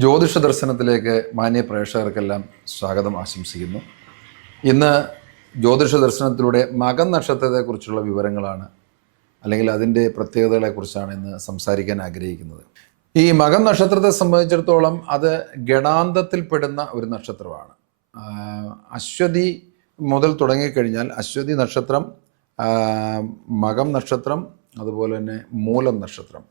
ജ്യോതിഷ ദർശനത്തിലേക്ക് മാന്യ പ്രേക്ഷകർക്കെല്ലാം സ്വാഗതം ആശംസിക്കുന്നു. ഇന്ന് ജ്യോതിഷ ദർശനത്തിലൂടെ മകം നക്ഷത്രത്തെക്കുറിച്ചുള്ള വിവരങ്ങളാണ്, അല്ലെങ്കിൽ അതിൻ്റെ പ്രത്യേകതകളെക്കുറിച്ചാണ് ഇന്ന് സംസാരിക്കാൻ ആഗ്രഹിക്കുന്നത്. ഈ മകം നക്ഷത്രത്തെ സംബന്ധിച്ചിടത്തോളം അത് ഗണാന്തത്തിൽപ്പെടുന്ന ഒരു നക്ഷത്രമാണ്. അശ്വതി മുതൽ തുടങ്ങിക്കഴിഞ്ഞാൽ അശ്വതി നക്ഷത്രം, മകം നക്ഷത്രം, അതുപോലെ തന്നെ മൂലം നക്ഷത്രം,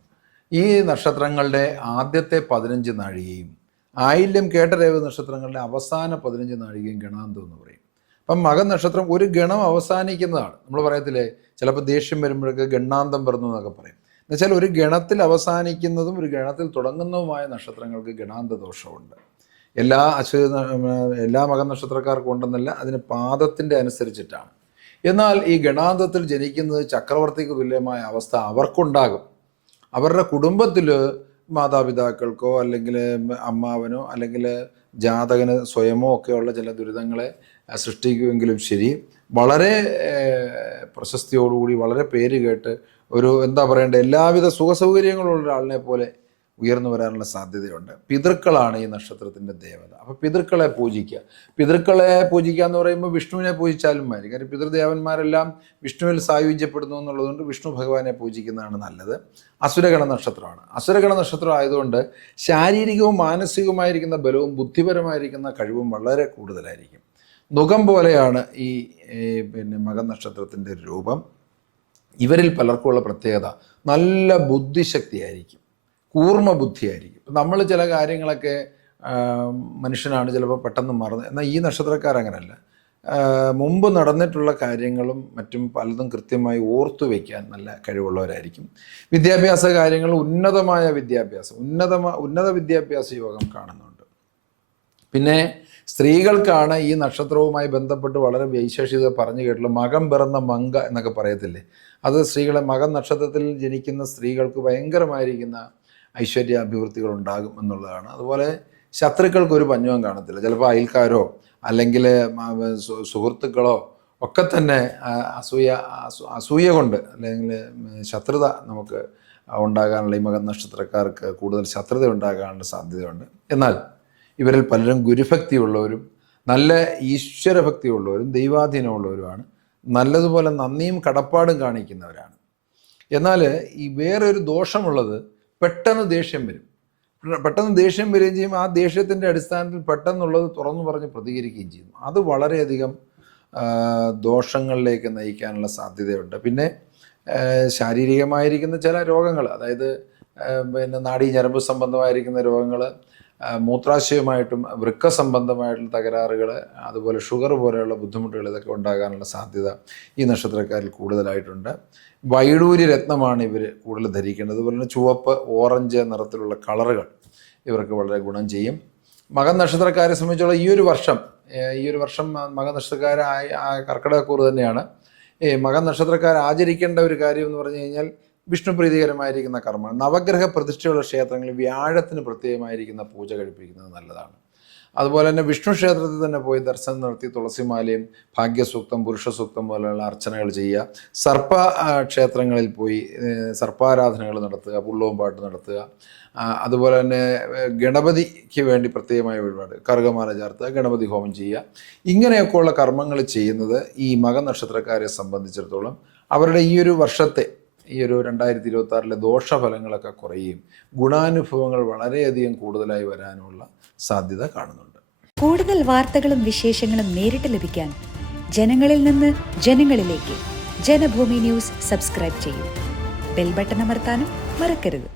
ഈ നക്ഷത്രങ്ങളുടെ ആദ്യത്തെ 15 നാഴികയും ആയില്യം കേട്ടരേവ നക്ഷത്രങ്ങളുടെ അവസാന 15 നാഴികയും ഗണാന്തം എന്ന് പറയും. അപ്പം മകം നക്ഷത്രം ഒരു ഗണം അവസാനിക്കുന്നതാണ്. നമ്മൾ പറയത്തില്ലേ, ചിലപ്പോൾ ദേഷ്യം വരുമ്പോഴൊക്കെ ഗണ്ണാന്തം പിറന്നു എന്നൊക്കെ പറയും. എന്നുവെച്ചാൽ ഒരു ഗണത്തിൽ അവസാനിക്കുന്നതും ഒരു ഗണത്തിൽ തുടങ്ങുന്നതുമായ നക്ഷത്രങ്ങൾക്ക് ഗണാന്ത ദോഷമുണ്ട്. എല്ലാ മകം നക്ഷത്രക്കാർക്കും ഉണ്ടെന്നല്ല, അതിന് പാദത്തിൻ്റെ അനുസരിച്ചിട്ടാണ്. എന്നാൽ ഈ ഗണാന്തത്തിൽ ജനിക്കുന്നത് ചക്രവർത്തിക്ക് തുല്യമായ അവസ്ഥ അവർക്കുണ്ടാകും. അവരുടെ കുടുംബത്തിൽ മാതാപിതാക്കൾക്കോ അല്ലെങ്കിൽ അമ്മാവനോ അല്ലെങ്കിൽ ജാതകന് സ്വയമോ ഒക്കെയുള്ള ചില ദുരിതങ്ങളെ സൃഷ്ടിക്കുമെങ്കിലും ശരി, വളരെ പ്രശസ്തിയോടുകൂടി വളരെ പേര് കേട്ട് ഒരു എല്ലാവിധ സുഖസൗകര്യങ്ങളുള്ള ഒരാളിനെ പോലെ ഉയർന്നു വരാനുള്ള സാധ്യതയുണ്ട്. പിതൃക്കളാണ് ഈ നക്ഷത്രത്തിൻ്റെ ദേവത. അപ്പോൾ പിതൃക്കളെ പൂജിക്കുക എന്ന് പറയുമ്പോൾ വിഷ്ണുവിനെ പൂജിച്ചാലും മതി. കാര്യം പിതൃദേവന്മാരെല്ലാം വിഷ്ണുവിൽ സായുജ്യപ്പെടുന്നു എന്നുള്ളതുകൊണ്ട് വിഷ്ണു ഭഗവാനെ പൂജിക്കുന്നതാണ് നല്ലത്. അസുരഗണ നക്ഷത്രമാണ്. അസുരഗണ നക്ഷത്രം ആയതുകൊണ്ട് ശാരീരികവും മാനസികവുമായിരിക്കുന്ന ബലവും ബുദ്ധിപരമായിരിക്കുന്ന കഴിവും വളരെ കൂടുതലായിരിക്കും. നുകം പോലെയാണ് ഈ മകം നക്ഷത്രത്തിൻ്റെ രൂപം. ഇവരിൽ പലർക്കുമുള്ള പ്രത്യേകത നല്ല ബുദ്ധിശക്തിയായിരിക്കും, കൂർമ്മ ബുദ്ധിയായിരിക്കും. നമ്മൾ ചില കാര്യങ്ങളൊക്കെ മനുഷ്യനാണ് ചിലപ്പോൾ പെട്ടെന്ന് മറന്ന്, എന്നാൽ ഈ നക്ഷത്രക്കാരങ്ങനല്ല. മുമ്പ് നടന്നിട്ടുള്ള കാര്യങ്ങളും മറ്റും പലതും കൃത്യമായി ഓർത്തു വയ്ക്കാൻ നല്ല കഴിവുള്ളവരായിരിക്കും. വിദ്യാഭ്യാസ കാര്യങ്ങൾ ഉന്നതമായ വിദ്യാഭ്യാസം, ഉന്നത വിദ്യാഭ്യാസ യോഗം കാണുന്നുണ്ട്. പിന്നെ സ്ത്രീകൾക്കാണ് ഈ നക്ഷത്രവുമായി ബന്ധപ്പെട്ട് വളരെ വൈശേഷികത പറഞ്ഞു കേട്ടുള്ള മകം പിറന്ന മങ്ക എന്നൊക്കെ പറയത്തില്ലേ, അത് സ്ത്രീകളെ മകം നക്ഷത്രത്തിൽ ജനിക്കുന്ന സ്ത്രീകൾക്ക് ഭയങ്കരമായിരിക്കുന്ന ഐശ്വര്യാഭിവൃദ്ധികൾ ഉണ്ടാകും എന്നുള്ളതാണ്. അതുപോലെ ശത്രുക്കൾക്ക് ഒരു പഞ്ഞവും കാണത്തില്ല. ചിലപ്പോൾ അയൽക്കാരോ അല്ലെങ്കിൽ സുഹൃത്തുക്കളോ ഒക്കെ തന്നെ അസൂയ കൊണ്ട് അല്ലെങ്കിൽ ശത്രുത നമുക്ക് ഉണ്ടാകാനുള്ള ഈ മകം നക്ഷത്രക്കാർക്ക് കൂടുതൽ ശത്രുത ഉണ്ടാകാനുള്ള സാധ്യതയുണ്ട്. എന്നാൽ ഇവരിൽ പലരും ഗുരുഭക്തിയുള്ളവരും നല്ല ഈശ്വരഭക്തിയുള്ളവരും ദൈവാധീനമുള്ളവരുമാണ്. നല്ലതുപോലെ നന്ദിയും കടപ്പാടും കാണിക്കുന്നവരാണ്. എന്നാൽ ഈ വേറൊരു ദോഷമുള്ളത്, പെട്ടെന്ന് ദേഷ്യം വരും. പെട്ടെന്ന് ദേഷ്യം വരികയും ചെയ്യും. ആ ദേഷ്യത്തിൻ്റെ അടിസ്ഥാനത്തിൽ പെട്ടെന്നുള്ളത് തുറന്നു പറഞ്ഞ് പ്രതികരിക്കുകയും ചെയ്യും. അത് വളരെയധികം ദോഷങ്ങളിലേക്ക് നയിക്കാനുള്ള സാധ്യതയുണ്ട്. പിന്നെ ശാരീരികമായിരിക്കുന്ന ചില രോഗങ്ങൾ, അതായത് നാഡീഞരമ്പ് സംബന്ധമായിരിക്കുന്ന രോഗങ്ങൾ, മൂത്രാശയമായിട്ടും വൃക്ക സംബന്ധമായിട്ടുള്ള തകരാറുകൾ, അതുപോലെ ഷുഗർ പോലെയുള്ള ബുദ്ധിമുട്ടുകൾ, ഇതൊക്കെ ഉണ്ടാകാനുള്ള സാധ്യത ഈ നക്ഷത്രക്കാരിൽ കൂടുതലായിട്ടുണ്ട്. വൈഡൂര്യ രത്നമാണ് ഇവർ കൂടുതൽ ധരിക്കേണ്ടത്. അതുപോലെ തന്നെ ചുവപ്പ്, ഓറഞ്ച് നിറത്തിലുള്ള കളറുകൾ ഇവർക്ക് വളരെ ഗുണം ചെയ്യും. മകം നക്ഷത്രക്കാരെ സംബന്ധിച്ചുള്ള ഈ ഒരു വർഷം മകം നക്ഷത്രക്കാരായ കർക്കിടകക്കൂറ് തന്നെയാണ്. മകം നക്ഷത്രക്കാർ ആചരിക്കേണ്ട ഒരു കാര്യം എന്ന് പറഞ്ഞു കഴിഞ്ഞാൽ വിഷ്ണു പ്രീതികരമായിരിക്കുന്ന കർമ്മം. നവഗ്രഹ പ്രതിഷ്ഠയുള്ള ക്ഷേത്രങ്ങളിൽ വ്യാഴത്തിന് പ്രത്യേകമായിരിക്കുന്ന പൂജ കഴിപ്പിക്കുന്നത് നല്ലതാണ്. അതുപോലെ തന്നെ വിഷ്ണു ക്ഷേത്രത്തിൽ തന്നെ പോയി ദർശനം നടത്തി തുളസിമാലയും ഭാഗ്യസൂക്തം, പുരുഷസൂക്തം പോലെയുള്ള അർച്ചനകൾ ചെയ്യുക. സർപ്പ ക്ഷേത്രങ്ങളിൽ പോയി സർപ്പാരാധനകൾ നടത്തുക, പുള്ളവും പാട്ട് നടത്തുക. അതുപോലെ തന്നെ ഗണപതിക്ക് വേണ്ടി പ്രത്യേകമായ വഴിപാട്, കറുകമാല ചേർത്തുക, ഗണപതി ഹോമം ചെയ്യുക. ഇങ്ങനെയൊക്കെയുള്ള കർമ്മങ്ങൾ ചെയ്യുന്നത് ഈ മകം നക്ഷത്രക്കാരെ സംബന്ധിച്ചിടത്തോളം അവരുടെ ഈ ഒരു വർഷത്തെ, ഈ ഒരു 2026 ദോഷഫലങ്ങളൊക്കെ കുറയുകയും ഗുണാനുഭവങ്ങൾ വളരെയധികം കൂടുതലായി വരാനുള്ള സാധ്യത കാണുന്നുണ്ട്. കൂടുതൽ വാർത്തകളും വിശേഷങ്ങളും നേരിട്ട് ലഭിക്കാൻ ജനങ്ങളിൽ നിന്ന് ജനങ്ങളിലേക്ക് ജനഭൂമി ന്യൂസ് സബ്സ്ക്രൈബ് ചെയ്യൂ. ബെൽ ബട്ടൺ അമർത്താനും മറക്കരുത്.